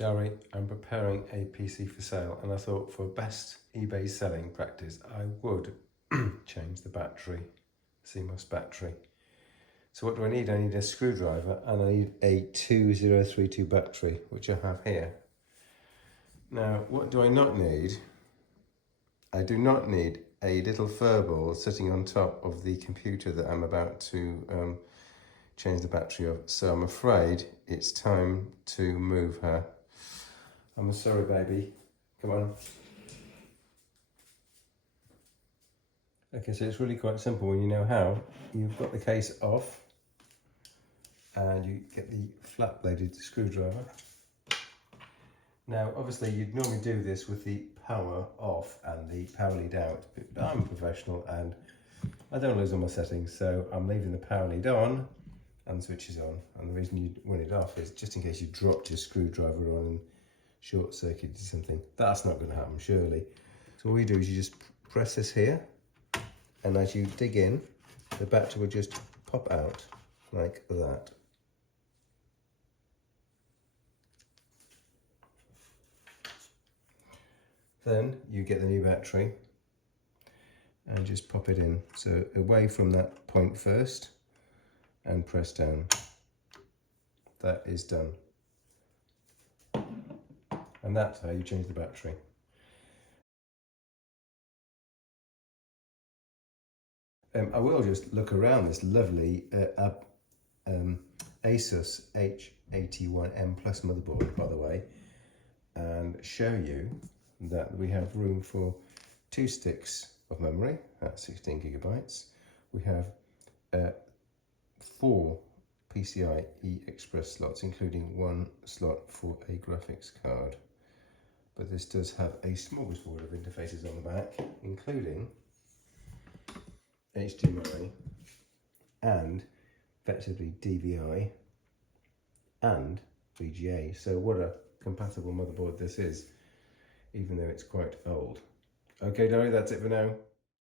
Gary, I'm preparing a PC for sale, and I thought for best eBay selling practice I would change the battery, CMOS battery. So what do I need? I need a screwdriver and I need a 2032 battery, which I have here. Now, what do I not need? I do not need a little fur ball sitting on top of the computer that I'm about to change the battery of. So I'm afraid it's time to move her. I'm sorry, baby. Come on. Okay, so it's really quite simple when you know how. You've got the case off and you get the flat bladed screwdriver. Now, obviously you'd normally do this with the power off and the power lead out, but I'm a professional and I don't lose all my settings, so I'm leaving the power lead on and the switch is on. And the reason you want it off is just in case you dropped your screwdriver on and short circuited something. That's not going to happen, surely. So all you do is you just press this here, and as you dig in, the battery will just pop out like that. Then you get the new battery and just pop it in. So away from that point first and press down. That is done. And that's how you change the battery. I will just look around this lovely Asus H81M Plus motherboard, by the way, and show you that we have room for 2 sticks of memory at 16 gigabytes. We have 4 PCIe Express slots, including 1 slot for a graphics card. But this does have a smorgasbord of interfaces on the back, including HDMI and effectively DVI and VGA. So what a compatible motherboard this is, even though it's quite old. Okay, Dari, that's it for now.